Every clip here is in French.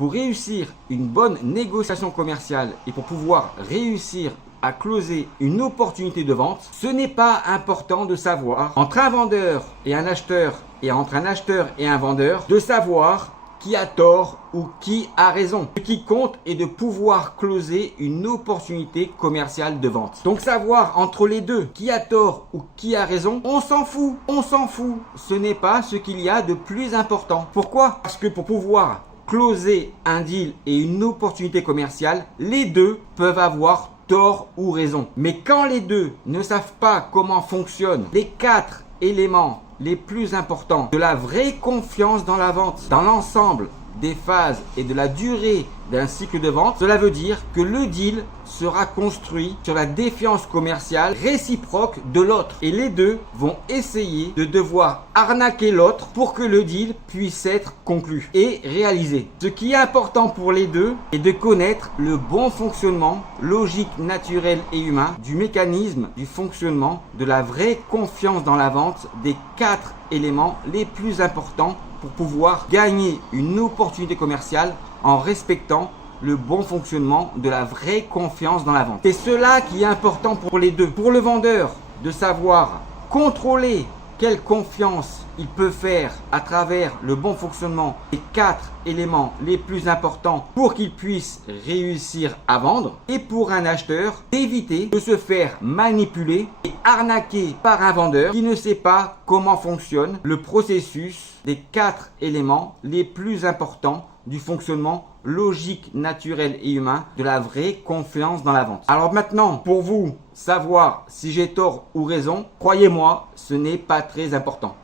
Pour réussir une bonne négociation commerciale et pour pouvoir réussir à closer une opportunité de vente, ce n'est pas important de savoir entre un vendeur et un acheteur et entre un acheteur et un vendeur, de savoir qui a tort ou qui a raison. Ce qui compte est de pouvoir closer une opportunité commerciale de vente. Donc savoir entre les deux qui a tort ou qui a raison, on s'en fout, on s'en fout. Ce n'est pas ce qu'il y a de plus important. Pourquoi? Parce que pour pouvoir closer un deal et une opportunité commerciale, les deux peuvent avoir tort ou raison. Mais quand les deux ne savent pas comment fonctionnent les 4 éléments les plus importants de la vraie confiance dans la vente, dans l'ensemble des phases et de la durée d'un cycle de vente, cela veut dire que le deal sera construit sur la défiance commerciale réciproque de l'autre. Et les deux vont essayer de devoir arnaquer l'autre pour que le deal puisse être conclu et réalisé. Ce qui est important pour les deux est de connaître le bon fonctionnement logique, naturel et humain du mécanisme du fonctionnement de la vraie confiance dans la vente des 4 éléments les plus importants pour pouvoir gagner une opportunité commerciale en respectant le bon fonctionnement de la vraie confiance dans la vente. C'est cela qui est important pour les deux. Pour le vendeur, de savoir contrôler quelle confiance il peut faire à travers le bon fonctionnement des 4 éléments les plus importants pour qu'il puisse réussir à vendre. Et pour un acheteur, d'éviter de se faire manipuler et arnaquer par un vendeur qui ne sait pas comment fonctionne le processus des 4 éléments les plus importants du fonctionnement logique, naturel et humain de la vraie confiance dans la vente. Alors maintenant, pour vous, savoir si j'ai tort ou raison, croyez-moi, ce n'est pas très important.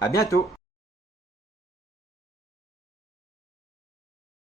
À bientôt.